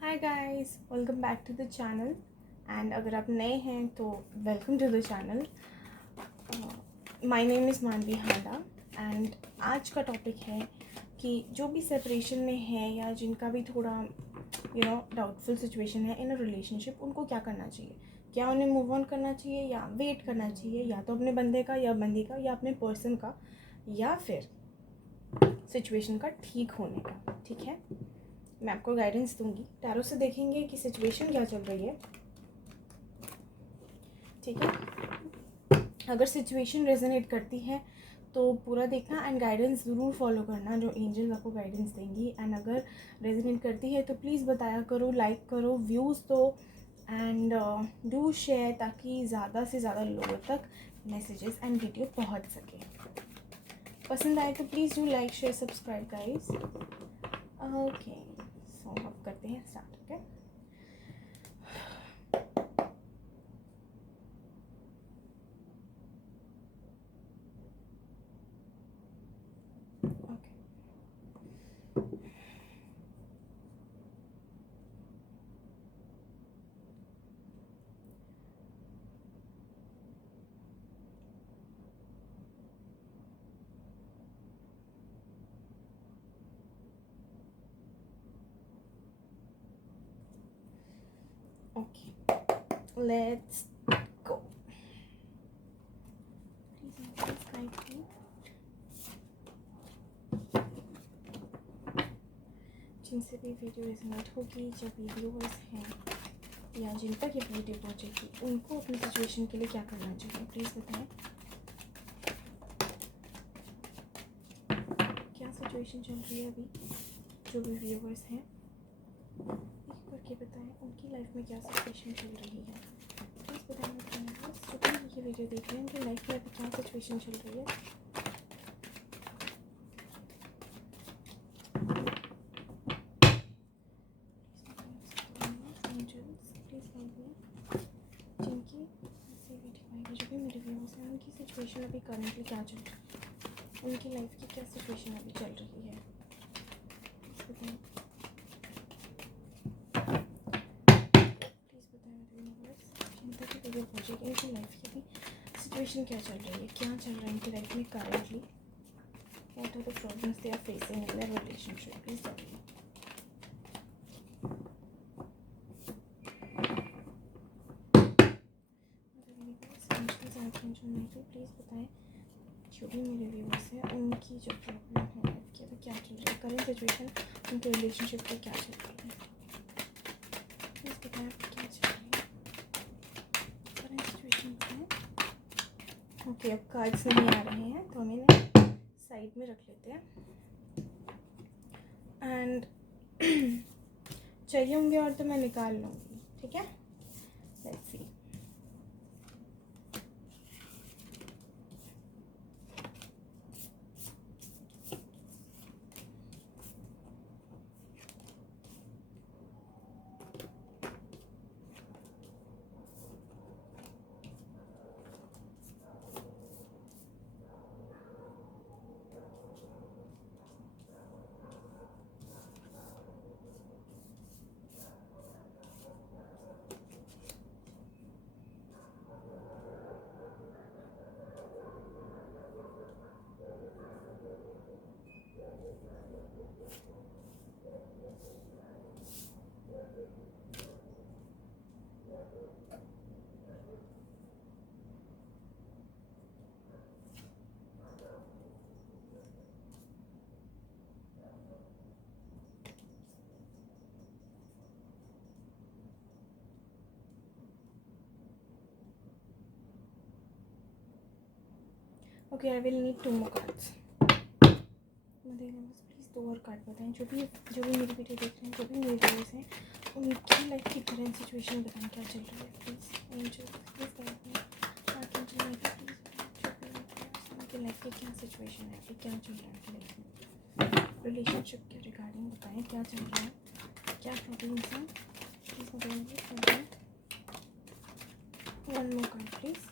Hi guys, welcome back to the channel. And अगर आप नए हैं तो welcome to the channel. My name is Manvi Handa and आज का टॉपिक है कि जो भी सेपरेशन में है या जिनका भी थोड़ा डाउटफुल सिचुएशन है इन अ रिलेशनशिप, उनको क्या करना चाहिए। क्या उन्हें मूव ऑन करना चाहिए या वेट करना चाहिए, या तो अपने बंदे का या बंदी का या अपने पर्सन का, या फिर सिचुएशन का ठीक होने का। ठीक है, मैं आपको गाइडेंस दूंगी। टैरो से देखेंगे कि सिचुएशन क्या चल रही है। ठीक है, अगर सिचुएशन रेजोनेट करती है तो पूरा देखना एंड गाइडेंस ज़रूर फॉलो करना जो एंजल्स आपको गाइडेंस देंगी। एंड अगर रेजोनेट करती है तो प्लीज़ बताया करो, लाइक करो, व्यूज़ दो एंड डू शेयर, ताकि ज़्यादा से ज़्यादा लोगों तक मैसेजेस एंड वीडियो पहुंच सके। पसंद आए तो please do like, share, subscribe guys. Okay, so अब करते हैं start. Okay, okay, okay, let's go. Please guide me. जिनसे भी वीडियो रेजोनेट होगी, जब व्यूअर्स हैं या जिन तक ये वीडियो पहुंचेगी, उनको अपनी सिचुएशन के लिए क्या करना चाहिए, प्लीज़ बताएं। क्या सिचुएशन चल रही है अभी, जो भी व्यूअर्स हैं एक करके बताएं, उनकी लाइफ में क्या सिचुएशन चल रही है। प्लीज़ बताएं मेरे व्यूअर्स, जो भी ये वीडियो देख रहे हैं, उनकी लाइफ में अभी क्या सिचुएशन चल रही है। जिनकी ऐसे वीडियो आएगी, जो भी मेरे व्यूअर्स हैं, उनकी सिचुएशन अभी करंटली क्या चल रही है, उनकी लाइफ की क्या सिचुएशन अभी चल रही है। प्लीज़ बताएं मेरे व्यूअर्स, जिन तक ये वीडियो पहुँचेगी, इनकी लाइफ की भी सिचुएशन क्या चल रही है, क्या चल रहा है इनकी लाइफ में currently. What are the problems they are facing in their relationship? Please tell me. Please बताएं, जो भी मेरे व्यूअर्स हैं, उनकी जो प्रॉब्लम है लाइफ की, अभी क्या चल रहा है, करंट सिचुएशन उनके रिलेशनशिप में क्या चल रही है। प्लीज़ बताएं अभी क्या चल रही है करंट सिचुएशन में। ओके, अब कार्ड्स नहीं आ रहे हैं तो हम इन्हें साइड में रख लेते हैं। एंड चाहिए होंगे और तो मैं निकाल लूँगी। ठीक है, let's see. Okay, I will need 2 more cards। Please 2 और कार्ड बताएं, जो भी मेरी वीडियो देख रहे हैं, जो भी मेरे व्यूअर्स हैं, उनकी लाइफ की करंट सिचुएशन बताएं क्या चल रही है। Please angel, please guide me. Archangel Michael, please बताएं, जो भी उनकी लाइफ की क्या सिचुएशन है, अभी क्या चल रहा है उनकी लाइफ में। रिलेशनशिप के रिगार्डिंग बताएं क्या चल रहा है, क्या प्रॉब्लम्स हैं, प्लीज़ बताइए। 1 more कार्ड प्लीज़।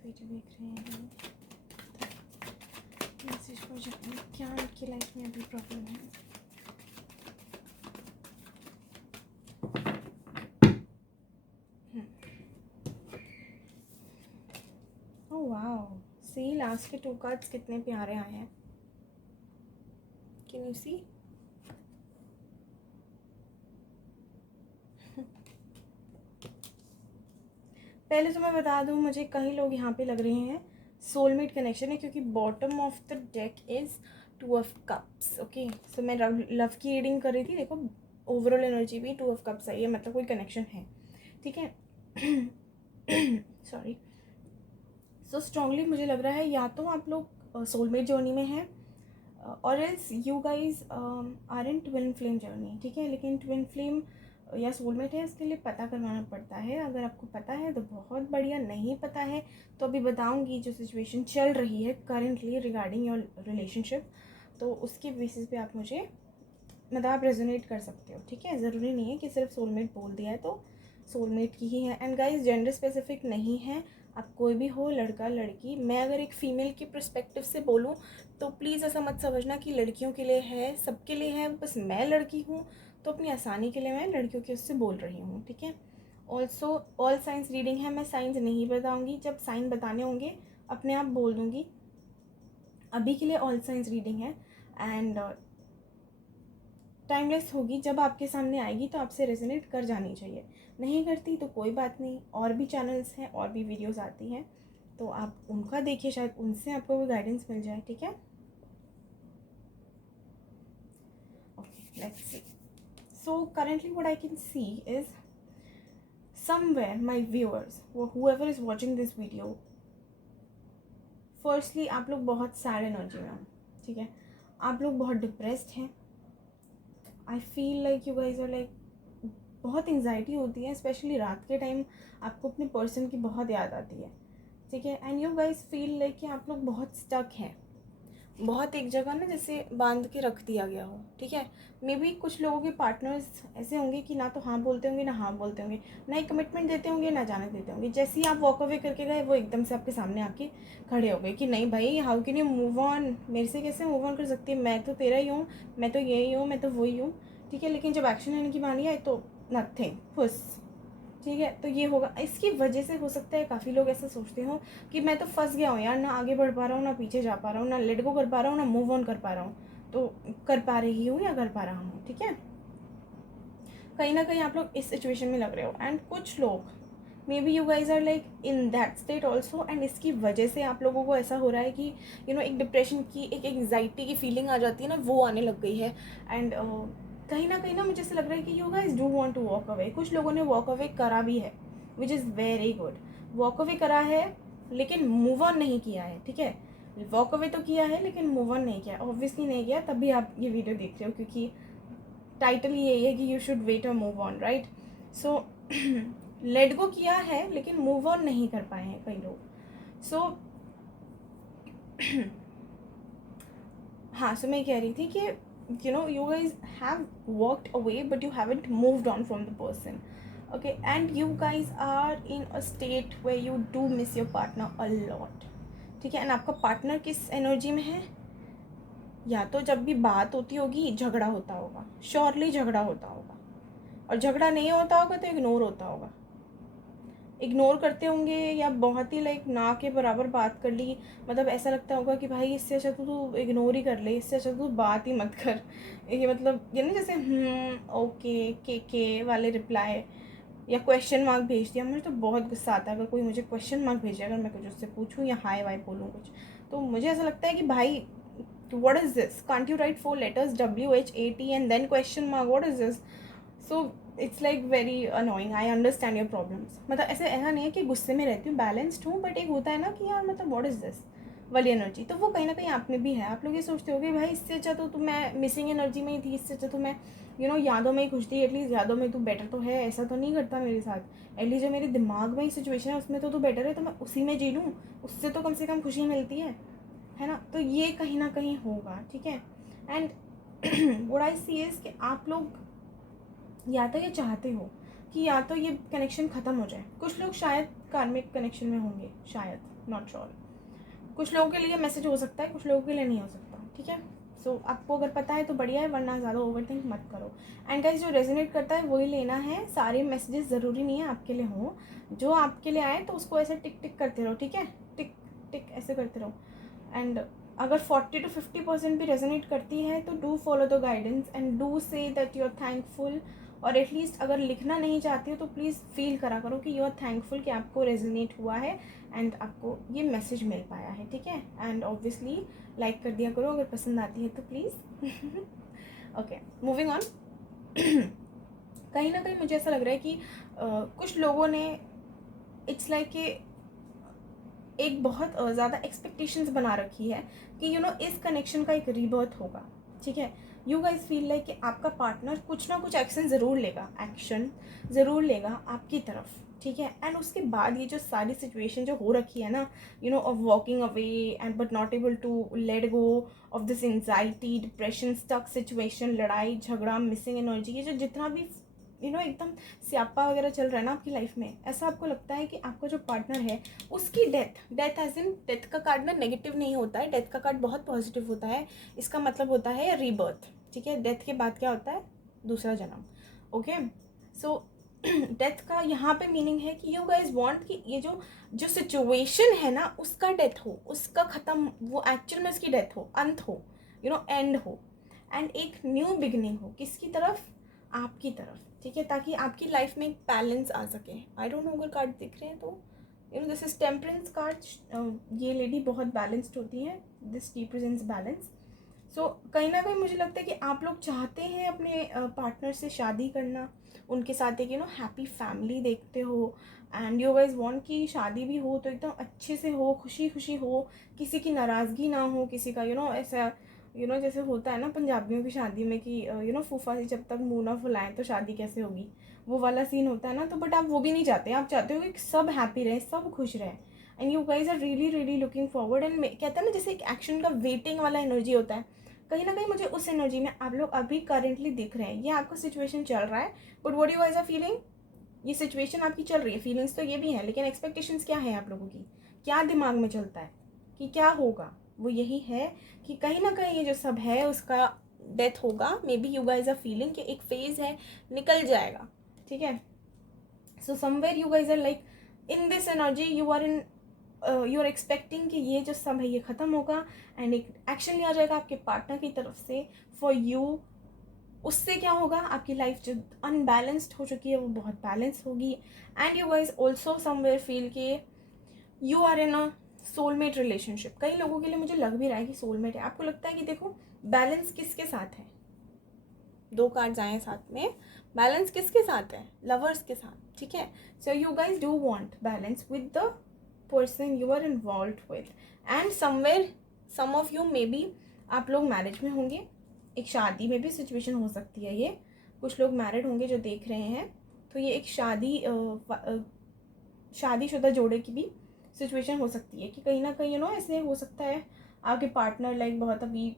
वीडियो देख रहे हैं, मैसेज हो जाए, क्या आपकी लाइफ में अभी प्रॉब्लम है? ओह वाओ, सी लास्ट के 2 कार्ड्स कितने प्यारे आए हैं। Can you see? पहले तो मैं बता दूं, मुझे कई लोग यहाँ पे लग रहे हैं सोलमेट कनेक्शन है, क्योंकि bottom of the deck is 2 of cups. Okay, so मैं लव की रीडिंग कर रही थी, देखो ओवरऑल एनर्जी भी 2 ऑफ कप्स आई है, मतलब कोई कनेक्शन है, ठीक है। सॉरी। सो स्ट्रांगली मुझे लग रहा है या तो आप लोग सोलमेट जर्नी में हैं, और else you guys are in twin flame journey, ठीक है। लेकिन ट्विन फ्लेम या सोलमेट है, इसके लिए पता करवाना पड़ता है। अगर आपको पता है तो बहुत बढ़िया, नहीं पता है तो अभी बताऊंगी जो सिचुएशन चल रही है करेंटली रिगार्डिंग योर रिलेशनशिप, तो उसके बेसिस पे आप मुझे मतलब आप रेजोनेट कर सकते हो, ठीक है। ज़रूरी नहीं है कि सिर्फ सोलमेट बोल दिया है तो सोलमेट की ही है। एंड गाइज जेंडर स्पेसिफिक नहीं है, आप कोई भी हो, लड़का लड़की। मैं अगर एक फ़ीमेल की पर्सपेक्टिव से बोलूँ तो प्लीज़ ऐसा मत समझना कि लड़कियों के लिए है, सबके लिए है, बस मैं लड़की हूँ तो अपनी आसानी के लिए मैं लड़कियों के उससे बोल रही हूँ, ठीक है। ऑल्सो ऑल साइंस रीडिंग है, मैं साइंस नहीं बताऊँगी, जब साइन बताने होंगे अपने आप बोल दूँगी। अभी के लिए ऑल साइंस रीडिंग है एंड टाइमलेस होगी, जब आपके सामने आएगी तो आपसे रेजोनेट कर जानी चाहिए। नहीं करती तो कोई बात नहीं, और भी चैनल्स हैं, और भी वीडियोस आती हैं, तो आप उनका देखिए, शायद उनसे आपको भी गाइडेंस मिल जाए, ठीक है। Okay, let's see. So currently what I can see is somewhere my viewers, whoever is watching this video, firstly आप लोग बहुत सैड एनर्जी में हो, ठीक है। आप लोग बहुत डिप्रेस्ड हैं। I feel like you guys are like, बहुत एंग्जाइटी होती है, स्पेशली रात के टाइम आपको अपने पर्सन की बहुत याद आती है, ठीक है। And you guys feel like कि आप लोग बहुत स्टक हैं, बहुत एक जगह ना जैसे बांध के रख दिया गया हो, ठीक है। मे बी कुछ लोगों के पार्टनर्स ऐसे होंगे कि ना तो हाँ बोलते होंगे ना हाँ बोलते होंगे, ना ही कमिटमेंट देते होंगे ना जाने देते होंगे। जैसे ही आप वॉक अवे करके गए, वो एकदम से आपके सामने आके खड़े हो गए कि नहीं भाई, how can you move on, मेरे से कैसे मूव ऑन कर सकती है, मैं तो तेरा ही हूँ, मैं तो यही हूँ, मैं तो वही हूँ, ठीक है। लेकिन जब एक्शन लेने की बारी आए तो नथिंग, फुस, ठीक है। तो ये होगा, इसकी वजह से हो सकता है काफ़ी लोग ऐसा सोचते हो कि मैं तो फंस गया हूँ यार, ना आगे बढ़ पा रहा हूँ, ना पीछे जा पा रहा हूँ, ना लेट गो कर पा रहा हूँ, ना मूव ऑन कर पा रहा हूँ। तो कर पा रही हूँ या कर पा रहा हूँ, ठीक है। कहीं ना कहीं आप लोग इस सिचुएशन में लग रहे हो, एंड कुछ लोग maybe you guys are like in that state also, and इसकी वजह से आप लोगों को ऐसा हो रहा है कि एक डिप्रेशन की, एक एंग्जाइटी की फीलिंग आ जाती है ना, वो आने लग गई है। एंड कहीं ना मुझे ऐसा लग रहा है कि you guys do want to walk away. कुछ लोगों ने वॉक अवे करा भी है, which is very good. Walk away करा है लेकिन मूव ऑन नहीं किया है, ठीक है। वॉक अवे तो किया है लेकिन मूव ऑन नहीं किया, ऑब्वियसली नहीं किया, तभी आप ये वीडियो देख रहे हो, क्योंकि टाइटल यही है कि यू शुड वेट और move on, right. So let go किया है लेकिन मूव ऑन नहीं कर पाए हैं कई लोग। सो हाँ, सो मैं कह रही थी कि you guys have walked away but you haven't moved on from the person, okay, and you guys are in a state where you do miss your partner a lot, ठीक है। एंड आपका पार्टनर किस energy में है, या तो जब भी बात होती होगी झगड़ा होता होगा, श्योरली झगड़ा होता होगा, और झगड़ा नहीं होता होगा तो इग्नोर होता होगा, इग्नोर करते होंगे, या बहुत ही लाइक ना के बराबर बात कर ली, मतलब ऐसा लगता होगा कि भाई इससे अच्छा तो तू इग्नोर ही कर ले, इससे अच्छा तो तू बात ही मत कर। ये मतलब ये ना जैसे ओके के वाले रिप्लाई, या क्वेश्चन मार्क भेज दिया। मुझे तो बहुत गुस्सा आता है अगर कोई मुझे क्वेश्चन मार्क भेजे, अगर मैं कुछ उससे पूछूं या हाय वाई बोलूँ कुछ, तो मुझे ऐसा लगता है कि भाई what is this, can't you write 4 letters WHAT and then question mark, what is this? So it's like very annoying, I understand your problems। मतलब ऐसा नहीं है कि गुस्से में रहती हूँ, बैलेंस्ड हूँ, बट एक होता है ना कि यार मतलब what is this वाली एनर्जी, तो वो कहीं ना कहीं आप में भी है। आप लोग ये सोचते हो कि भाई इससे अच्छा तो मैं मिसिंग एनर्जी में ही थी, इससे अच्छा तो मैं यादों में ही खुश थी, एटलीस्ट यादों में तू बेटर तो है, ऐसा तो नहीं करता मेरे साथ, एटलीस्ट जो मेरे दिमाग में ही सिचुएशन है उसमें तो तू बेटर है, तो मैं उसी में जी लूँ, उससे तो कम से कम खुशी मिलती है ना। तो ये कहीं ना कहीं होगा, ठीक है। And what I see is कि आप लोग या तो ये चाहते हो कि या तो ये कनेक्शन ख़त्म हो जाए। कुछ लोग शायद कार्मिक कनेक्शन में होंगे, शायद, नॉट श्योर। कुछ लोगों के लिए मैसेज हो सकता है, कुछ लोगों के लिए नहीं हो सकता, ठीक है। सो आपको अगर पता है तो बढ़िया है, वरना ज़्यादा ओवरथिंक मत करो। एंड गाइस, जो रेजोनेट करता है वही लेना है। सारे मैसेजेस ज़रूरी नहीं है आपके लिए हों, जो आपके लिए आए तो उसको ऐसे टिक टिक करते रहो, ठीक है, टिक टिक ऐसे करते रहो। एंड अगर 40 to 50% भी रेजोनेट करती है तो do follow the guidance and do say that you are thankful. और एटलीस्ट अगर लिखना नहीं चाहती हो तो प्लीज़ फील करा करो कि यू आर थैंकफुल कि आपको रेजोनेट हुआ है एंड आपको ये मैसेज मिल पाया है, ठीक है। एंड ऑब्वियसली लाइक कर दिया करो अगर पसंद आती है तो प्लीज़। Okay, moving on. कहीं ना कहीं मुझे ऐसा लग रहा है कि कुछ लोगों ने इट्स लाइक एक बहुत ज़्यादा एक्सपेक्टेशंस बना रखी है कि इस कनेक्शन का एक रीबर्थ होगा, ठीक है। यू गाइज फील लाइक कि आपका पार्टनर कुछ ना कुछ एक्शन ज़रूर लेगा आपकी तरफ, ठीक है। एंड उसके बाद ये जो सारी सिचुएशन जो हो रखी है ना, of walking away and but not able to let go of this anxiety, depression, stuck situation, लड़ाई झगड़ा, मिसिंग एनर्जी, ये जो जितना भी एकदम स्यापा वगैरह चल रहा है ना आपकी लाइफ में, ऐसा आपको लगता है कि आपका जो पार्टनर है उसकी डेथ एज इन डेथ का कार्ड ना नेगेटिव नहीं होता है, डेथ का कार्ड बहुत पॉजिटिव होता है। इसका मतलब होता है रीबर्थ, ठीक है। डेथ के बाद क्या होता है? दूसरा जन्म, ओके। सो डेथ का यहाँ पे मीनिंग है कि यू गाइज वांट कि ये जो सिचुएशन है ना उसका डेथ हो, उसका ख़त्म, वो एक्चुअल में उसकी डेथ हो, अंत हो, एंड हो। एंड एक न्यू बिगिनिंग हो, किसकी तरफ? आपकी तरफ, ठीक है, ताकि आपकी लाइफ में एक बैलेंस आ सके। आई डोंट नो अगर कार्ड दिख रहे हैं तो दिस इज टेम्परेंस कार्ड। ये लेडी बहुत बैलेंस्ड होती है, दिस रिप्रेजेंट्स बैलेंस। सो कहीं ना कहीं मुझे लगता है कि आप लोग चाहते हैं अपने पार्टनर से शादी करना, उनके साथ एक हैप्पी फैमिली देखते हो। एंड यू गाइज वांट कि शादी भी हो तो एकदम अच्छे से हो, खुशी खुशी हो, किसी की नाराज़गी ना हो, किसी का ऐसा जैसे होता है ना पंजाबियों की शादी में कि फूफा से जब तक मुंह ना फुलाएं तो शादी कैसे होगी, वो वाला सीन होता है ना। तो बट आप वो भी नहीं चाहते, आप चाहते हो कि सब हैप्पी रहे, सब खुश रहे। And you guys are really really looking forward. And कहते हैं ना जैसे एक एक्शन का वेटिंग वाला एनर्जी होता है, कहीं ना कहीं मुझे उस एनर्जी में आप लोग अभी करेंटली दिख रहे हैं। ये आपका सिचुएशन चल रहा है, but what you guys are feeling, ये सिचुएशन आपकी चल रही है, फीलिंग्स तो ये भी है, लेकिन एक्सपेक्टेशंस क्या है आप लोगों की, क्या दिमाग में चलता है कि क्या होगा? वो यही है कि कहीं ना कहीं ये जो सब है उसका डेथ होगा। Maybe you guys are feeling कि एक फेज है, निकल जाएगा, ठीक है। So somewhere you guys are like in this energy, you are expecting कि ये जो सब है ये ख़त्म होगा एंड एक एक्शन लिया जाएगा आपके पार्टनर की तरफ से फॉर यू। उससे क्या होगा, आपकी लाइफ जो अनबैलेंस्ड हो चुकी है वो बहुत बैलेंस होगी। And you guys also somewhere feel कि you are in a soulmate relationship. कई लोगों के लिए मुझे लग भी रहा है कि सोलमेट है। आपको लगता है कि देखो बैलेंस किसके साथ है, दो कार्ड्स आए हैं साथ में, बैलेंस किसके साथ है? लवर्स के साथ, ठीक है। So you guys do want balance with the person you are involve with. And somewhere some of you maybe आप लोग मैरिज में होंगे, एक शादी में भी सिचुएशन हो सकती है। ये कुछ लोग मैरिड होंगे जो देख रहे हैं, तो ये एक शादीशुदा जोड़े की भी सिचुएशन हो सकती है कि कहीं ना कहीं ऐसे हो सकता है आपके पार्टनर लाइक बहुत अभी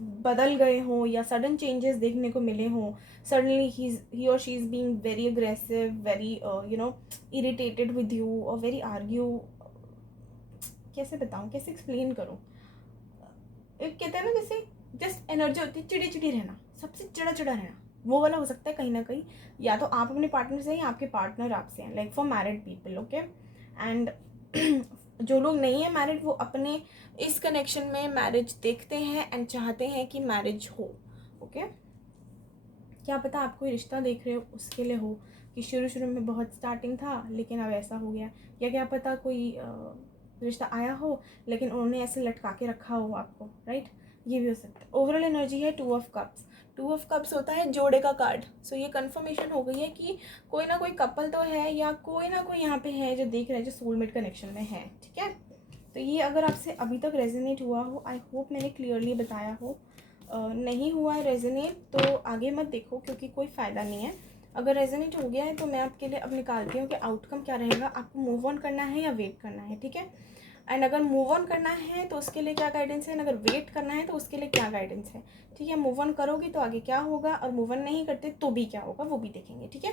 बदल गए हों या सडन चेंजेस देखने को मिले हों। सडनली ही और she is being very aggressive, very irritated with you और वेरी आर्ग्यू। कैसे बताऊँ, कैसे एक्सप्लेन करूँ? एक कहते हैं ना जैसे जस्ट एनर्जी होती है चिड़ी चिड़ी रहना, सबसे चिड़ा चिड़ा रहना, वो वाला हो सकता है कहीं ना कहीं। या तो आप अपने पार्टनर से हैं या आपके पार्टनर आपसे हैं, like for married people, okay. And जो लोग नहीं है मैरिड वो अपने इस कनेक्शन में मैरिज देखते हैं एंड चाहते हैं कि मैरिज हो, ओके। क्या पता आप कोई रिश्ता देख रहे हो उसके लिए हो कि शुरू शुरू में बहुत स्टार्टिंग था लेकिन अब ऐसा हो गया, या क्या पता कोई रिश्ता आया हो लेकिन उन्होंने ऐसे लटका के रखा हो आपको, राइट। ये भी हो सकता है। ओवरऑल एनर्जी है 2 ऑफ कप्स। 2 ऑफ कप्स होता है जोड़े का कार्ड। सो ये कंफर्मेशन हो गई है कि कोई ना कोई कपल तो है या कोई ना कोई यहाँ पे है जो देख रहा है, जो सोलमेट कनेक्शन में है, ठीक है। तो ये अगर आपसे अभी तक रेजोनेट हुआ हो, आई होप मैंने क्लियरली बताया हो। नहीं हुआ है रेजोनेट तो आगे मत देखो क्योंकि कोई फ़ायदा नहीं है। अगर रेजोनेट हो गया है तो मैं आपके लिए अब निकालती हूँ कि आउटकम क्या रहेगा, आपको मूव ऑन करना है या वेट करना है, ठीक है। एंड अगर मूव ऑन करना है तो उसके लिए क्या गाइडेंस है, अगर वेट करना है तो उसके लिए क्या गाइडेंस है, ठीक है। मूव ऑन करोगी तो आगे क्या होगा और मूव ऑन नहीं करते तो भी क्या होगा वो भी देखेंगे, ठीक है।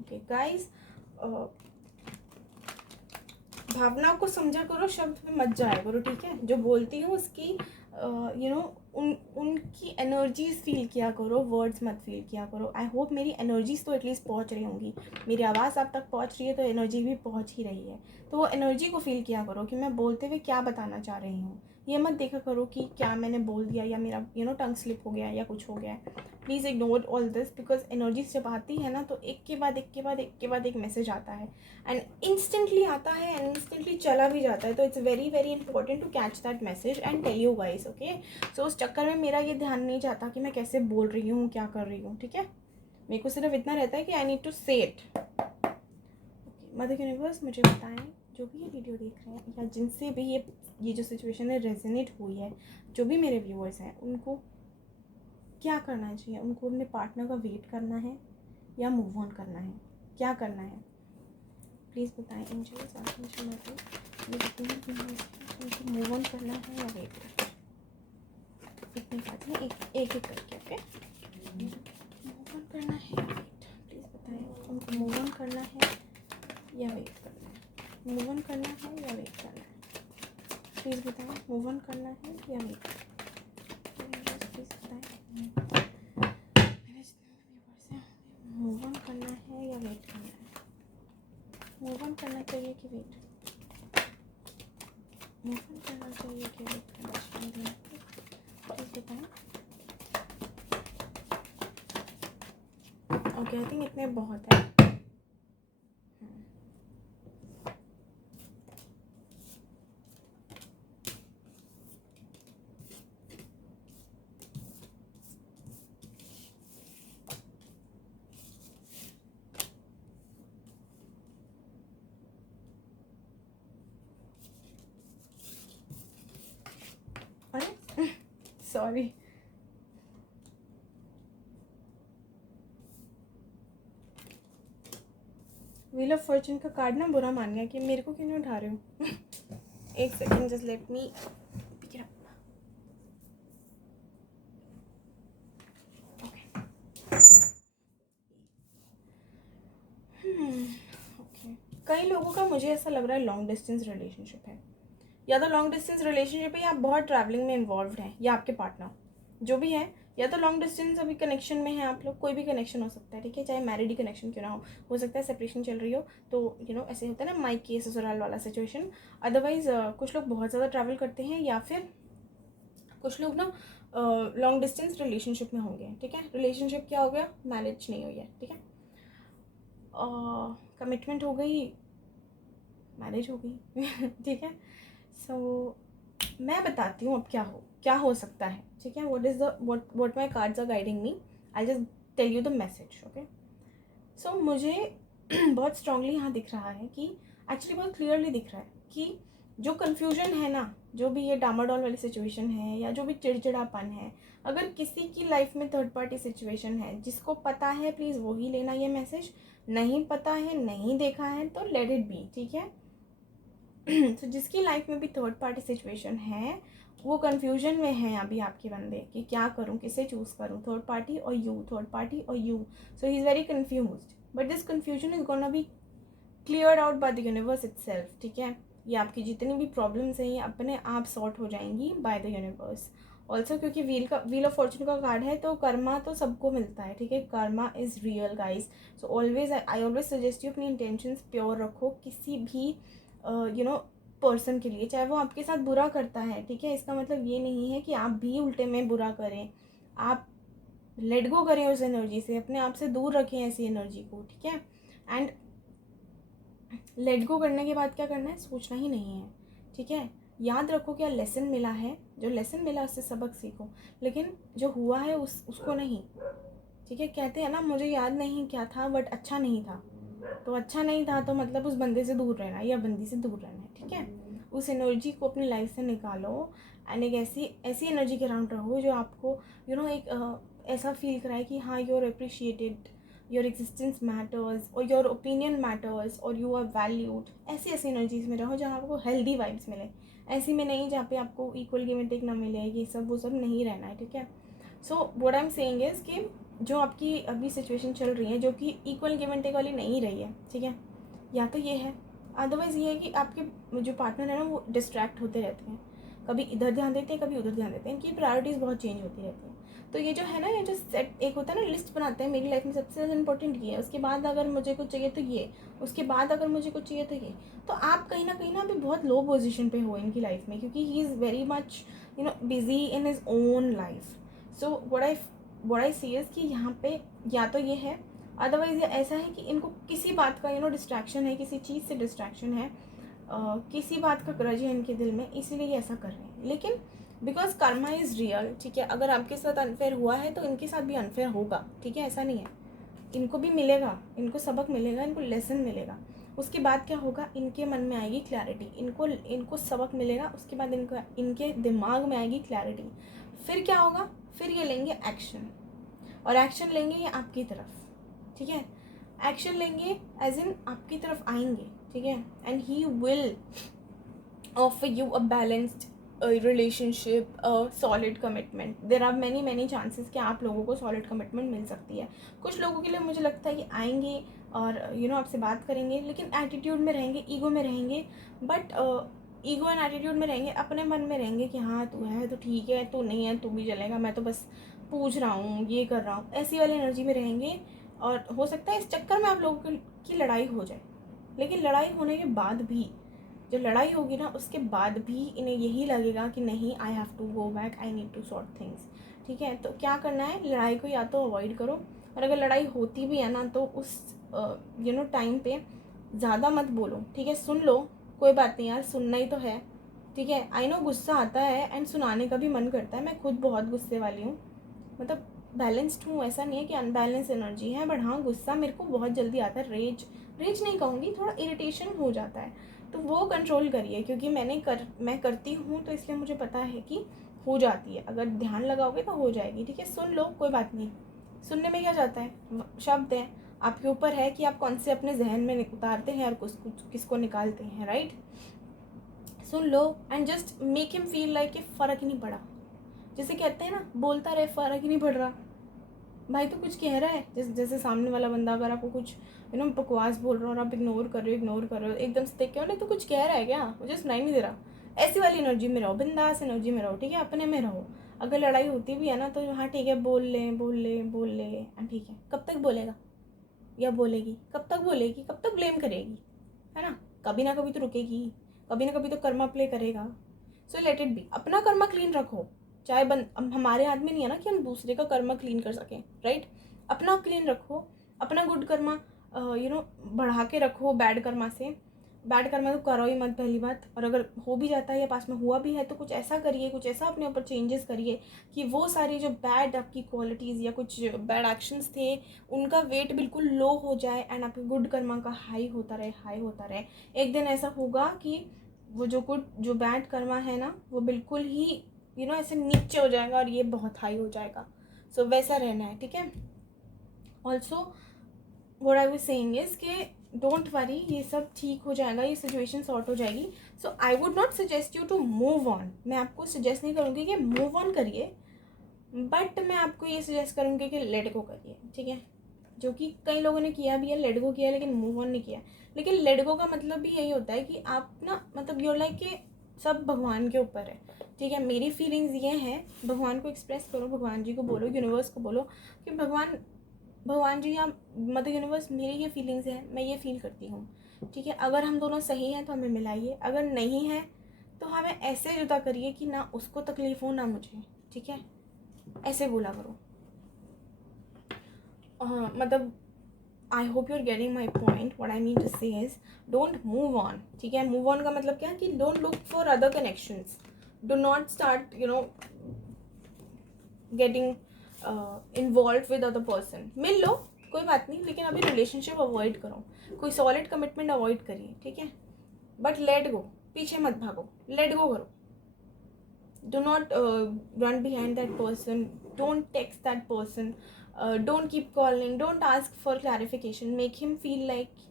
ओके गाइस, भावनाओं को समझा करो, शब्द में मत जाया करो, ठीक है। जो बोलती हूँ उसकी उनकी एनर्जीज फील किया करो, वर्ड्स मत फील किया करो। आई होप मेरी एनर्जीज तो एटलीस्ट पहुँच रही होंगी, मेरी आवाज़ आप तक पहुँच रही है तो एनर्जी भी पहुँच ही रही है। तो वो एनर्जी को फील किया करो कि मैं बोलते हुए क्या बताना चाह रही हूँ। ये मत देखा करो कि क्या मैंने बोल दिया या मेरा टंग स्लिप हो गया या कुछ हो गया है। Please ignore all this, because energies जब आती है ना तो एक के बाद एक के बाद एक के बाद एक मैसेज आता है, एंड इंस्टेंटली आता है एंड इंस्टेंटली चला भी जाता है। तो it's very very important to catch that message and tell you guys, okay. So उस चक्कर में मेरा ये ध्यान नहीं जाता कि मैं कैसे बोल रही हूँ, क्या कर रही हूँ, ठीक है। मेरे को सिर्फ इतना रहता है कि आई नीड टू से इट। मदर यूनिवर्स मुझे बताएं, जो भी ये वीडियो देख रहे हैं या जिनसे भी ये जो सिचुएशन है रेजोनेट हुई है, जो भी मेरे व्यूअर्स हैं, उनको क्या करना चाहिए? उनको अपने पार्टनर का वेट करना है या मूव ऑन करना है? क्या करना है? प्लीज़ बताएं एंजल्स, आर्कएंजल माइकल, उनको मूव ऑन करना है या वेट करना है? इतने बात नहीं, एक एक करके, ओके। मूव ऑन करना है या वेट? प्लीज़ बताएं, उनको मूव ऑन करना है या वेट करना है? मूव ऑन करना है या वेट करना है? प्लीज़ बताएं, मूव ऑन करना है या वेट करना है? प्लीज़ बताएं मेरे जितने भी व्यूअर्स हैं, मूव ऑन करना है या वेट करना है? मूव ऑन करना चाहिए कि वेट? मूव ऑन करना चाहिए कि वेट करना चाहिए? प्लीज़ बताएं। ओके, आई थिंक इतने बहुत है। अरे सॉरी, व्हील ऑफ फॉर्चून का कार्ड ना बुरा मान गया कि मेरे को क्यों नहीं उठा रहे हो। एक second, just let me pick it up. Okay, कई लोगों का मुझे ऐसा लग रहा है लॉन्ग डिस्टेंस रिलेशनशिप है, या तो लॉन्ग डिस्टेंस रिलेशनशिप है या आप बहुत ट्रैवलिंग में इन्वॉल्व हैं, या आपके पार्टनर जो भी है, या तो लॉन्ग डिस्टेंस अभी कनेक्शन में है आप लोग। कोई भी कनेक्शन हो सकता है, ठीक है, चाहे मैरिड कनेक्शन क्यों ना हो सकता है सेपरेशन चल रही हो, तो ऐसे होता है ना, माई के ससुराल वाला सिचुएशन। अदरवाइज कुछ लोग बहुत ज़्यादा ट्रैवल करते हैं, या फिर कुछ लोग ना लॉन्ग डिस्टेंस रिलेशनशिप में होंगे, ठीक है। रिलेशनशिप क्या हो गया? मैरिज नहीं हुई है, ठीक है। कमिटमेंट हो गई, मैरिज हो गई। ठीक है। सो मैं बताती हूँ अब क्या हो सकता है, ठीक है। What my cards are guiding me, I just tell you the message, okay. So मुझे बहुत स्ट्रांगली यहाँ दिख रहा है कि एक्चुअली बहुत क्लियरली दिख रहा है कि जो कन्फ्यूजन है ना, जो भी ये डामाडोल वाली सिचुएशन है या जो भी चिड़चिड़ापन है, अगर किसी की लाइफ में थर्ड पार्टी सिचुएशन है, जिसको पता है प्लीज़ वो ही लेना ये मैसेज, नहीं पता है, नहीं देखा है तो लेट इट बी, ठीक है। तो जिसकी लाइफ में भी थर्ड पार्टी सिचुएशन है, वो कन्फ्यूजन में है अभी आपके बंदे कि क्या करूँ, किसे चूज़ करूँ, थर्ड पार्टी और यू, थर्ड पार्टी और you. So he is very confused, but this confusion is gonna be cleared out by the universe itself, ठीक है। ये आपकी जितनी भी प्रॉब्लम्स हैं ये अपने आप सॉर्ट हो जाएंगी बाय द यूनिवर्स। ऑल्सो क्योंकि व्हील ऑफ फॉर्चून का कार्ड है, तो कर्मा तो सबको मिलता है, ठीक है। Karma is real guys. So always I always suggest you अपनी इंटेंशंस प्योर रखो किसी भी पर्सन के लिए, चाहे वो आपके साथ बुरा करता है, ठीक है। इसका मतलब ये नहीं है कि आप भी उल्टे में बुरा करें। आप लेट गो करें उस एनर्जी से, अपने आप से दूर रखें ऐसी एनर्जी को, ठीक है। एंड लेट गो करने के बाद क्या करना है? सोचना ही नहीं है, ठीक है। याद रखो क्या लेसन मिला है, जो लेसन मिला उससे सबक सीखो, लेकिन जो हुआ है उसको नहीं, ठीक है। कहते हैं ना, मुझे याद नहीं क्या था बट अच्छा नहीं था, तो अच्छा नहीं था तो मतलब उस बंदे से दूर रहना या बंदी से दूर रहना है, ठीक है। उस एनर्जी को अपनी लाइफ से निकालो एंड एक ऐसी एनर्जी के अराउंड रहो जो आपको एक ऐसा फील कराए कि हाँ, you are appreciated, your existence matters और योर ओपिनियन मैटर्स और यू आर वैल्यूड। ऐसी एनर्जीज में रहो जहाँ आपको हेल्दी वाइब्स मिले, ऐसी में नहीं जहाँ पे आपको इक्वल गिव एंड टेक ना मिले, ये सब वो सब नहीं रहना है, ठीक है। सो what I am saying is कि जो आपकी अभी सिचुएशन चल रही है जो कि इक्वल गिव एंड टेक वाली नहीं रही है, ठीक है, या तो ये है, अदरवाइज़ ये है कि आपके जो पार्टनर है ना वो डिस्ट्रैक्ट होते रहते हैं, कभी इधर ध्यान देते हैं कभी उधर ध्यान देते हैं, इनकी प्रायोरिटीज़ बहुत चेंज होती रहती हैं। तो ये जो है ना, ये जो सेट एक होता है ना, लिस्ट बनाते हैं, मेरी लाइफ में सबसे ज़्यादा इंपॉर्टेंट ये है, उसके बाद अगर मुझे कुछ चाहिए तो ये, उसके बाद अगर मुझे कुछ चाहिए तो ये। तो आप कहीं ना अभी बहुत लो पोजीशन पे हो इनकी लाइफ में, क्योंकि he is very much busy in his own life. So what I see is कि यहाँ पे या तो ये है, अदरवाइज़ ये ऐसा है कि इनको किसी बात का डिस्ट्रैक्शन है, किसी चीज़ से डिस्ट्रैक्शन है, किसी बात का ग्रज है इनके दिल में, इसीलिए ये ऐसा कर रहे हैं। लेकिन बिकॉज कर्मा इज़ रियल, ठीक है, अगर आपके साथ अनफेयर हुआ है तो इनके साथ भी अनफेयर होगा, ठीक है, ऐसा नहीं है, इनको भी मिलेगा, इनको सबक मिलेगा, इनको लेसन मिलेगा। उसके बाद क्या होगा, इनके मन में आएगी क्लैरिटी, इनको सबक मिलेगा, उसके बाद इनके दिमाग में आएगी क्लैरिटी। फिर क्या होगा, फिर ये लेंगे एक्शन, और एक्शन लेंगे ये आपकी तरफ, ठीक है, एक्शन लेंगे एज इन आपकी तरफ आएंगे, ठीक है, and he will offer you a balanced relationship, solid commitment. There are many chances कि आप लोगों को सॉलिड कमिटमेंट मिल सकती है। कुछ लोगों के लिए मुझे लगता है कि आएंगे और आपसे बात करेंगे, लेकिन एटीट्यूड में रहेंगे, ईगो में रहेंगे, बट ईगो एंड एटीट्यूड में रहेंगे, अपने मन में रहेंगे कि हाँ तू है तो ठीक है, तू नहीं है तो भी चलेगा, मैं तो बस पूछ रहा हूँ, ये कर रहा हूँ, ऐसी वाली एनर्जी में रहेंगे। और हो सकता है इस चक्कर में आप लोगों की लड़ाई हो जाए, लेकिन लड़ाई होने के बाद भी, जो लड़ाई होगी ना उसके बाद भी इन्हें यही लगेगा कि नहीं, I have to go back, I need to sort things, ठीक है। तो क्या करना है, लड़ाई को या तो अवॉइड करो, और अगर लड़ाई होती भी है ना तो उस टाइम पे ज़्यादा मत बोलो, ठीक है, सुन लो, कोई बात नहीं यार, सुनना ही तो है, ठीक है। आई नो गुस्सा आता है एंड सुनाने का भी मन करता है, मैं खुद बहुत गुस्से वाली हूँ, मतलब बैलेंस्ड हूँ, ऐसा नहीं है कि अनबैलेंस एनर्जी है, बट हाँ गुस्सा मेरे को बहुत जल्दी आता है, रेज नहीं कहूँगी, थोड़ा इरिटेशन हो जाता है, तो वो कंट्रोल करिए, क्योंकि मैं करती हूँ, तो इसलिए मुझे पता है कि हो जाती है, अगर ध्यान लगाओगे तो हो जाएगी, ठीक है। सुन लो, कोई बात नहीं, सुनने में क्या जाता है, शब्द है, आपके ऊपर है कि आप कौन से अपने जहन में उतारते हैं और किसको निकालते हैं, right. Soon low and just make him feel like कि फ़र्क ही नहीं पड़ा, जैसे कहते हैं ना, बोलता रहे, फ़र्क ही नहीं पड़ रहा, भाई तो कुछ कह रहा है, जैसे सामने वाला बंदा अगर आपको कुछ बकवास बोल रहा हो और आप इग्नोर कर रहे हो एकदम से देख के, नहीं तो कुछ कह रहा है क्या, मुझे सुनाई नहीं दे रहा, ऐसी वाली एनर्जी में रहो, बिंदास एनर्जी में रहो, ठीक है, अपने में रहो। अगर लड़ाई होती भी है ना तो हाँ ठीक है, बोल ले, ठीक है, कब तक बोलेगा या बोलेगी, कब तक बोलेगी, कब तक ब्लेम करेगी, है ना कभी तो रुकेगी, कभी ना कभी तो कर्मा प्ले करेगा। सो लेट इट बी, अपना कर्मा क्लीन रखो, चाहे हमारे हाथ में नहीं है ना कि हम दूसरे का कर्मा क्लीन कर सकें, राइट। अपना क्लीन रखो, अपना गुड कर्मा बढ़ा के रखो, बैड कर्मा तो करो ही मत, पहली बात। और अगर हो भी जाता है या पास में हुआ भी है तो कुछ ऐसा करिए, कुछ ऐसा अपने ऊपर चेंजेस करिए कि वो सारी जो बैड आपकी क्वालिटीज़ या कुछ बैड एक्शंस थे उनका वेट बिल्कुल लो हो जाए एंड आपके गुड कर्मा का हाई होता रहे। एक दिन ऐसा होगा कि वो जो बैड कर्मा है ना वो बिल्कुल ही ऐसे नीचे हो जाएगा और ये बहुत हाई हो जाएगा। सो वैसा रहना है, ठीक है। Also what I was saying is कि डोंट वरी, ये सब ठीक हो जाएगा, ये सिचुएशन सॉर्ट हो जाएगी। So I would not suggest you to move on, मैं आपको सजेस्ट नहीं करूँगी कि मूव ऑन करिए, बट मैं आपको ये सजेस्ट करूँगी कि लेट गो करिए, ठीक है, जो कि कई लोगों ने किया भी है, लेट गो किया लेकिन मूव ऑन नहीं किया। लेकिन लेट गो का मतलब भी यही होता है कि आप ना यूर लाइक कि सब भगवान के ऊपर है, ठीक है। मेरी फीलिंग्स ये हैं, भगवान को एक्सप्रेस करो, भगवान जी को बोलो, यूनिवर्स को बोलो कि भगवान जी या मदर यूनिवर्स, मेरी ये फीलिंग्स है, मैं ये फील करती हूँ, ठीक है। अगर हम दोनों सही हैं तो हमें मिलाइए, अगर नहीं है तो हमें ऐसे जुदा करिए कि ना उसको तकलीफ हो ना मुझे, ठीक है, ऐसे बोला करो। मतलब I hope you are getting my point, what I mean to say is don't move on, ठीक है। मूव ऑन का मतलब क्या कि don't look for other connections, do not start getting involve with other person. मिल लो, कोई बात नहीं, लेकिन अभी रिलेशनशिप अवॉइड करो, कोई सॉलिड कमिटमेंट अवॉइड करिए, ठीक है। बट लेट गो, पीछे मत भागो, लेट गो करो। Do not run behind that person, don't text that person, don't keep calling, don't ask for clarification, make him feel like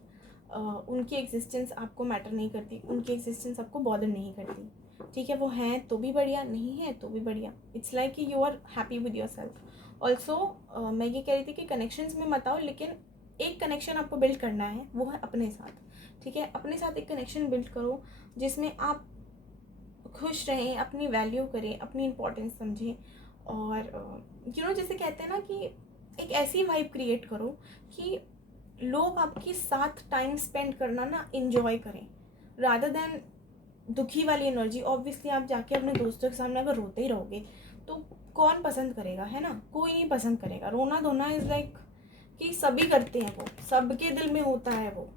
उनकी एग्जिस्टेंस आपको मैटर नहीं करती, उनकी एग्जिस्टेंस आपको बॉदर नहीं करती, ठीक है, वो हैं तो भी बढ़िया, नहीं है तो भी बढ़िया. इट्स लाइक कि you are happy with yourself. Also मैं ये कह रही थी कि कनेक्शंस में मत आओ, लेकिन एक कनेक्शन आपको बिल्ड करना है, वो है अपने साथ. ठीक है, अपने साथ एक कनेक्शन बिल्ड करो जिसमें आप खुश रहें, अपनी वैल्यू करें, अपनी इम्पोर्टेंस समझें. और जैसे कहते हैं ना कि एक ऐसी वाइब क्रिएट करो कि लोग आपके साथ टाइम स्पेंड करना ना इन्जॉय करें, रादर देन दुखी वाली एनर्जी. ऑब्वियसली आप जाके अपने दोस्तों के सामने अगर रोते ही रहोगे तो कौन पसंद करेगा, है ना. कोई नहीं पसंद करेगा. रोना धोना इज़ लाइक कि सभी करते हैं, वो सबके दिल में होता है वो.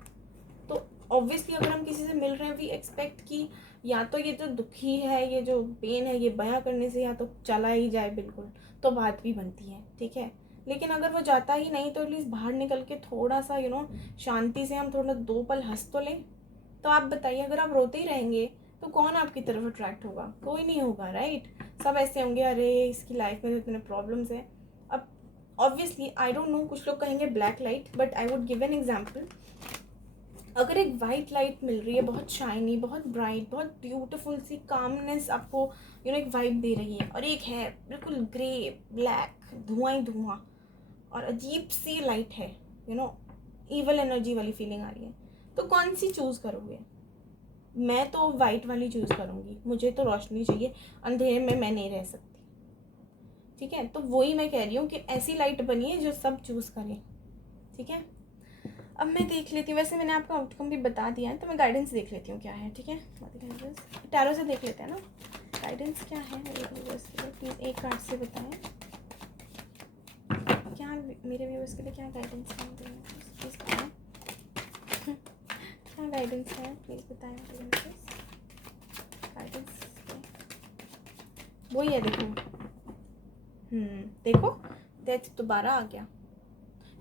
तो ऑब्वियसली अगर हम किसी से मिल रहे हैं, वी एक्सपेक्ट कि या तो ये जो दुखी है, ये जो पेन है, ये बयां करने से या तो चला ही जाए बिल्कुल, तो बात भी बनती है. ठीक है, लेकिन अगर वो जाता ही नहीं तो एटलीस्ट बाहर निकल के थोड़ा सा शांति से हम थोड़ा 2 पल हंस तो लें. तो आप बताइए, अगर आप रोते ही रहेंगे तो कौन आपकी तरफ अट्रैक्ट होगा? कोई नहीं होगा, राइट. सब ऐसे होंगे, अरे इसकी लाइफ में तो इतने प्रॉब्लम्स हैं. अब ऑब्वियसली आई डोंट नो, कुछ लोग कहेंगे black light, but I would give an example. अगर एक वाइट लाइट मिल रही है, बहुत शाइनी, बहुत ब्राइट, बहुत ब्यूटीफुल सी कामनेस आपको एक वाइब दे रही है, और एक है बिल्कुल ग्रे ब्लैक धुआं ही धुआं और अजीब सी लाइट है, ईवल एनर्जी वाली फीलिंग आ रही है, तो कौन सी चूज़ करोगे? मैं तो वाइट वाली चूज़ करूँगी. मुझे तो रोशनी चाहिए, अंधेरे में मैं नहीं रह सकती. ठीक है, तो वही मैं कह रही हूँ कि ऐसी लाइट बनिए जो सब चूज़ करें. ठीक है, अब मैं देख लेती हूँ. वैसे मैंने आपको आउटकम भी बता दिया है, तो मैं गाइडेंस देख लेती हूँ क्या है. ठीक है, टैरो से देख लेते हैं ना गाइडेंस क्या है मेरे व्यूअर्स के लिए. प्लीज़ एक कार्ड से बताएं क्या मेरे व्यूअर्स के लिए क्या गाइडेंस है. प्लीज़ बताएं क्या गाइडेंस है, प्लीज़ बताएं मुझे. गाइडेंस वही है, देखो डेथ दोबारा आ गया.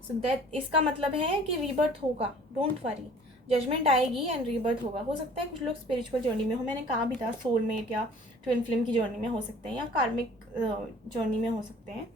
सो डेथ इसका मतलब है कि रीबर्थ होगा. डोंट वरी, जजमेंट आएगी एंड रीबर्थ होगा. हो सकता है कुछ लोग स्पिरिचुअल जर्नी में हो, मैंने कहा भी था, सोलमेट या ट्विन फ्लेम की जर्नी में हो सकते हैं, या कार्मिक जर्नी में हो सकते हैं.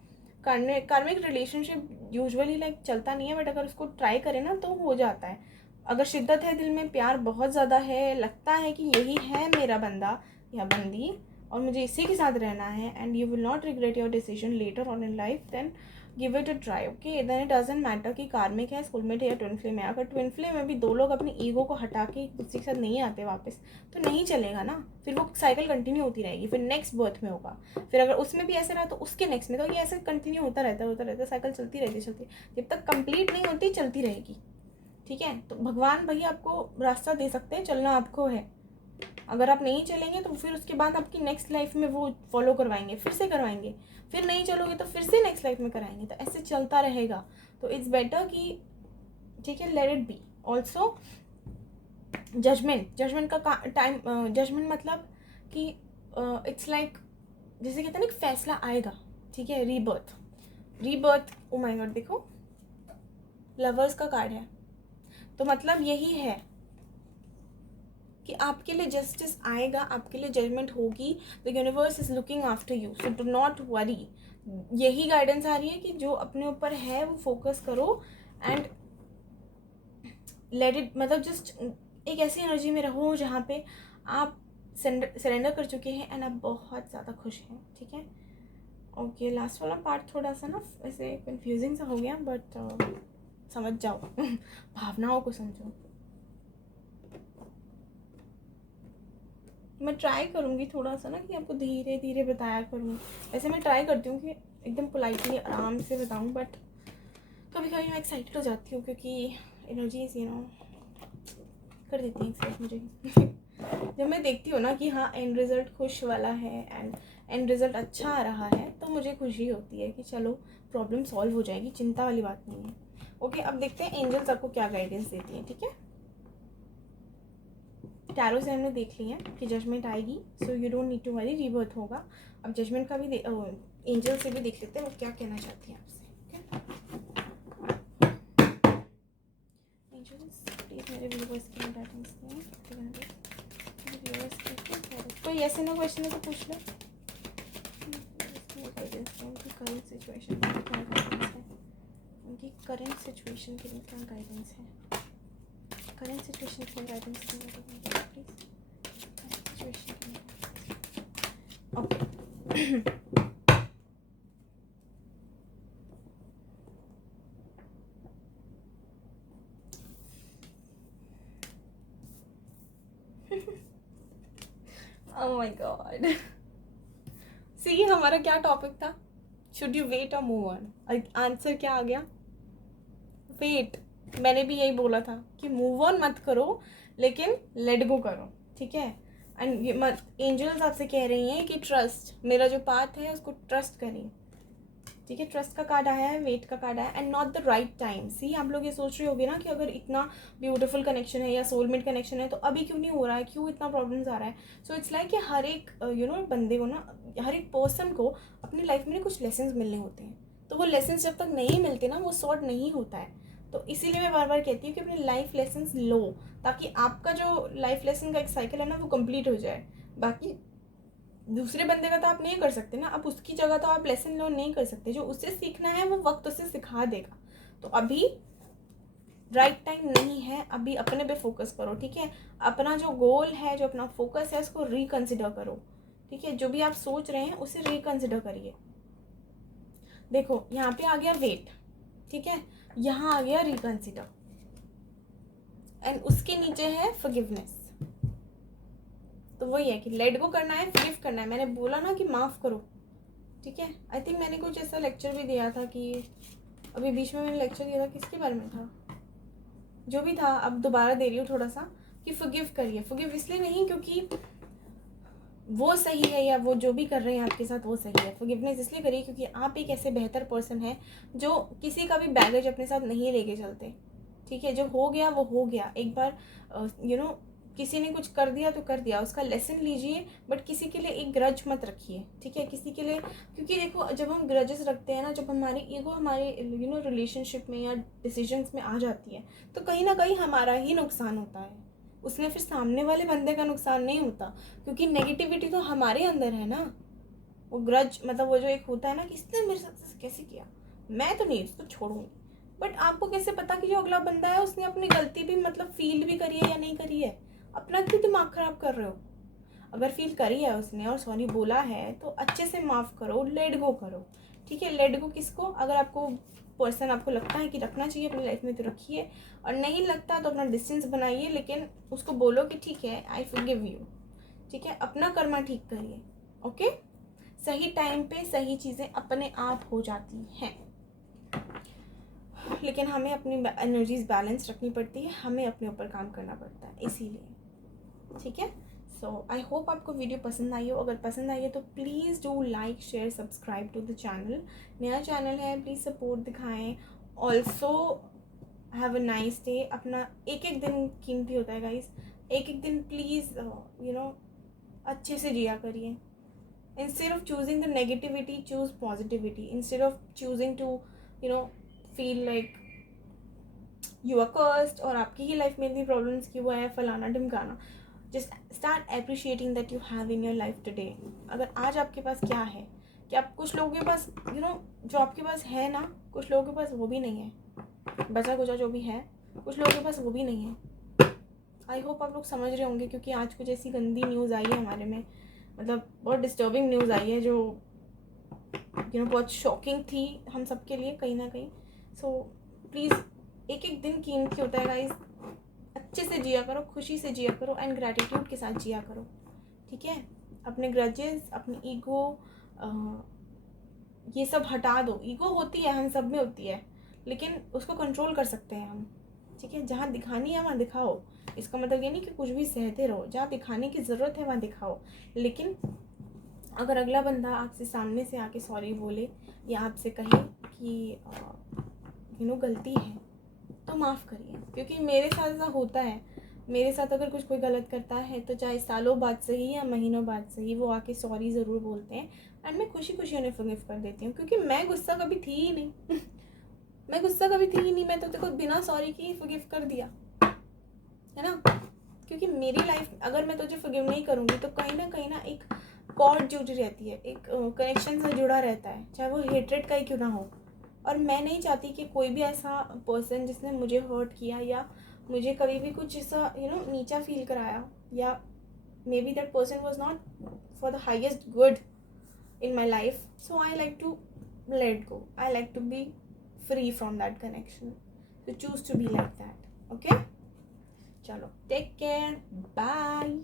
कार्मिक रिलेशनशिप यूजुअली लाइक चलता नहीं है, बट अगर उसको ट्राई करें ना तो हो जाता है. अगर शिद्दत है दिल में, प्यार बहुत ज़्यादा है, लगता है कि यही है मेरा बंदा या बंदी और मुझे इसी के साथ रहना है, and you will not regret your decision later on in life, then give it a try. Okay, then it doesn't matter कि कार्मिक है, सोलमेट है या ट्विन फ्लेम है. अगर ट्विन फ्लेम में भी 2 लोग अपनी ईगो को हटा के एक दूसरे के साथ नहीं आते वापस, तो नहीं चलेगा ना. फिर वो साइकिल कंटिन्यू होती रहेगी. फिर नेक्स्ट बर्थ में होगा, फिर अगर उसमें भी ऐसे रहा तो उसके नेक्स्ट में, तो ये ऐसे कंटिन्यू होता रहता साइकिल चलती रहती जब तक कंप्लीट नहीं होती चलती रहेगी. ठीक है, तो भगवान भैया आपको रास्ता दे सकते हैं, चलना आपको है. अगर आप नहीं चलेंगे तो फिर उसके बाद आपकी नेक्स्ट लाइफ में वो फॉलो करवाएंगे, फिर से करवाएंगे. फिर नहीं चलोगे तो फिर से नेक्स्ट लाइफ में कराएंगे. तो ऐसे चलता रहेगा. तो इट्स बेटर कि ठीक है, let it be. Also judgement का टाइम, जजमेंट मतलब कि इट्स लाइक जैसे कहते हैं ना, एक फैसला आएगा. ठीक है, रीबर्थ. ओ माय गॉड, देखो लवर्स का कार्ड है, तो मतलब यही है कि आपके लिए जस्टिस आएगा, आपके लिए जजमेंट होगी. The universe is looking after you, so do not worry. यही गाइडेंस आ रही है कि जो अपने ऊपर है वो फोकस करो एंड लेट इट, मतलब जस्ट एक ऐसी एनर्जी में रहो जहाँ पे आप सरेंडर कर चुके हैं एंड आप बहुत ज़्यादा खुश हैं. ठीक है, ओके. लास्ट वाला पार्ट थोड़ा सा ना ऐसे कंफ्यूजिंग सा हो गया, बट समझ जाओ भावनाओं को समझो. मैं ट्राई करूँगी थोड़ा सा ना कि आपको धीरे धीरे बताया करूँ. वैसे मैं ट्राई करती हूँ कि एकदम पोलाइटली आराम से बताऊँ, बट कभी कभी मैं एक्साइटेड हो जाती हूँ क्योंकि एनर्जीज कर देती हैं एक्साइट मुझे. जब मैं देखती हूँ ना कि हाँ एंड रिज़ल्ट खुश वाला है एंड एंड रिज़ल्ट अच्छा आ रहा है, तो मुझे खुशी होती है कि चलो प्रॉब्लम सॉल्व हो जाएगी, चिंता वाली बात नहीं है. ओके, अब देखते हैं एंजल्स आपको क्या गाइडेंस देती हैं. ठीक है, टैरो से हमने देख लिया कि जजमेंट आएगी, so you don't need to worry, rebirth होगा. अब जजमेंट का भी एंजल से भी देख लेते हैं वो क्या कहना चाहती हैं आपसे. एंजल्स प्लीज मेरे व्यूअर्स के लिए गाइडेंस दें. कोई ऐसे ना क्वेश्चन है तो पूछ लो. उनकी करंट सिचुएशन के लिए क्या गाइडेंस है, उनकी करंट सिचुएशन के लिए क्या गाइडेंस है, करंट सिचुएशन के लिए गाइडेंस दें प्लीज. सिचुएशन के लिए ओके ओह माय गॉड, सी हमारा क्या टॉपिक था, शुड यू वेट और मूव ऑन। आंसर क्या आ गया, वेट। मैंने भी यही बोला था कि मूव ऑन मत करो, लेकिन लेट गो करो, ठीक है। एंड ये मत, एंजल्स आपसे कह रही हैं कि ट्रस्ट, मेरा जो पाथ है उसको ट्रस्ट करिए, ठीक है। ट्रस्ट का कार्ड आया है, वेट का कार्ड आया है, and not the right time. See आप लोग ये सोच रहे होगे ना कि अगर इतना ब्यूटीफुल कनेक्शन है या सोलमेट कनेक्शन है तो अभी क्यों नहीं हो रहा है, क्यों इतना प्रॉब्लम्स आ रहा है। सो इट्स लाइक कि हर एक बंदे को ना, हर एक पर्सन को अपनी लाइफ में कुछ लेसन्स मिलने होते हैं, तो वो लेसन्स जब तक नहीं मिलते ना वो सॉर्ट नहीं होता है। तो इसीलिए मैं बार बार कहती हूँ कि अपने लाइफ लेसन्स लो, ताकि आपका जो लाइफ लेसन का एक साइकिल है ना वो कंप्लीट हो जाए। बाकी दूसरे बंदे का तो आप नहीं कर सकते ना, अब उसकी जगह तो आप लेसन लर्न नहीं कर सकते, जो उससे सीखना है वो वक्त उसे सिखा देगा। तो अभी राइट टाइम नहीं है, अभी अपने पे फोकस करो, ठीक है। अपना जो गोल है, जो अपना फोकस है उसको रिकंसिडर करो, ठीक है। जो भी आप सोच रहे हैं उसे रिकंसिडर करिए। देखो यहाँ पे आ गया वेट, ठीक है, यहाँ आ गया रिकंसिडर, एंड उसके नीचे है फॉरगिवनेस। तो वही है कि लेट गो करना है, फॉरगिव करना है। मैंने बोला ना कि माफ़ करो, ठीक है। आई थिंक मैंने कुछ ऐसा लेक्चर भी दिया था कि अभी बीच में मैंने लेक्चर दिया था, किसके बारे में था, जो भी था, अब दोबारा दे रही हूँ थोड़ा सा, कि फॉरगिव करिए। फॉरगिव इसलिए नहीं क्योंकि वो सही है या वो जो भी कर रहे हैं आपके साथ वो सही है। फॉरगिवनेस इसलिए करिए क्योंकि आप एक ऐसे बेहतर पर्सन हैं जो किसी का भी बैगेज अपने साथ नहीं लेके चलते, ठीक है। जो हो गया वो हो गया, एक बार किसी ने कुछ कर दिया तो कर दिया, उसका लेसन लीजिए, बट किसी के लिए एक ग्रज मत रखिए, ठीक है। किसी के लिए, क्योंकि देखो जब हम ग्रजेस रखते हैं ना, जब हमारी ईगो हमारे रिलेशनशिप में या डिसीजंस में आ जाती है, तो कहीं ना कहीं हमारा ही नुकसान होता है, उसमें फिर सामने वाले बंदे का नुकसान नहीं होता, क्योंकि नेगेटिविटी तो हमारे अंदर है ना। वो ग्रज मतलब वो जो एक होता है ना कि इसने मेरे साथ कैसे किया, मैं तो नहीं इसको छोड़ूंगी। बट आपको कैसे पता कि जो अगला बंदा है उसने अपनी गलती भी मतलब फील भी करी है या नहीं करी है। अपना क्यों दिमाग खराब कर रहे हो। अगर फील करी है उसने और सॉरी बोला है तो अच्छे से माफ़ करो, लेट गो करो, ठीक है। लेट गो किसको, अगर आपको पर्सन आपको लगता है कि रखना चाहिए अपनी लाइफ में तो रखिए, और नहीं लगता तो अपना डिस्टेंस बनाइए, लेकिन उसको बोलो कि ठीक है आई फॉरगिव यू, ठीक है। अपना कर्मा ठीक करिए, ओके। सही टाइम पे सही चीज़ें अपने आप हो जाती हैं, लेकिन हमें अपनी एनर्जीज बैलेंस रखनी पड़ती है, हमें अपने ऊपर काम करना पड़ता है इसीलिए, ठीक है। सो आई होप आपको वीडियो पसंद आई हो। अगर पसंद आई है तो please do like share subscribe to the channel. नया चैनल है, प्लीज़ सपोर्ट दिखाएं। Also have a nice day. अपना एक एक दिन कीमती होता है गाइस, एक एक दिन प्लीज़ अच्छे से जिया करिए। Instead of choosing the negativity choose positivity, instead of choosing to feel like you are cursed और आपकी ही लाइफ में इतनी प्रॉब्लम्स क्यों है, फलाना ढिमकाना। Just start appreciating that you have in your life today. अगर आज आपके पास क्या है, कि आप कुछ लोगों के पास जो आपके पास है ना, कुछ लोगों के पास वो भी नहीं है, बचा कुचा जो भी है कुछ लोगों के पास वो भी नहीं है। आई होप आप लोग समझ रहे होंगे, क्योंकि आज कुछ ऐसी गंदी न्यूज़ आई है हमारे में, मतलब बहुत डिस्टर्बिंग न्यूज़ आई है जो बहुत शॉकिंग थी हम सब के लिए कहीं ना कहीं। सो प्लीज़ एक एक दिन कीमती होता है गाइस, अच्छे से जिया करो, खुशी से जिया करो, एंड ग्रैटिट्यूड के साथ जिया करो, ठीक है। अपने ग्रजेस, अपनी ईगो, ये सब हटा दो। ईगो होती है, हम सब में होती है, लेकिन उसको कंट्रोल कर सकते हैं हम, ठीक है। जहाँ दिखानी है वहाँ दिखाओ, इसका मतलब ये नहीं कि कुछ भी सहते रहो, जहाँ दिखाने की ज़रूरत है वहाँ दिखाओ। लेकिन अगर अगला बंदा आपसे सामने से आके सॉरी बोले या आपसे कहे कि गलती है, तो माफ़ करिए, क्योंकि मेरे साथ ऐसा होता है। मेरे साथ अगर कुछ कोई गलत करता है तो चाहे सालों बाद सही या महीनों बाद सही, वो आके सॉरी ज़रूर बोलते हैं, एंड मैं खुशी खुशी उन्हें फॉरगिव कर देती हूँ, क्योंकि मैं गुस्सा कभी थी ही नहीं मैं गुस्सा कभी थी ही नहीं, मैं तो तेरे को बिना सॉरी की फॉरगिव कर दिया है ना। क्योंकि मेरी लाइफ अगर मैं तुझे फॉरगिव नहीं करूँगी तो कहीं ना एक कॉर्ड जुड़ी रहती है, एक कनेक्शन से जुड़ा रहता है, चाहे वो हेट्रेड का ही क्यों ना हो। और मैं नहीं चाहती कि कोई भी ऐसा पर्सन जिसने मुझे हर्ट किया या मुझे कभी भी कुछ ऐसा नीचा फील कराया या maybe that person was not for the highest good in my life, so I like to let go. I like to be free from that connection. So choose to be like that. Okay, chalo, take care, bye.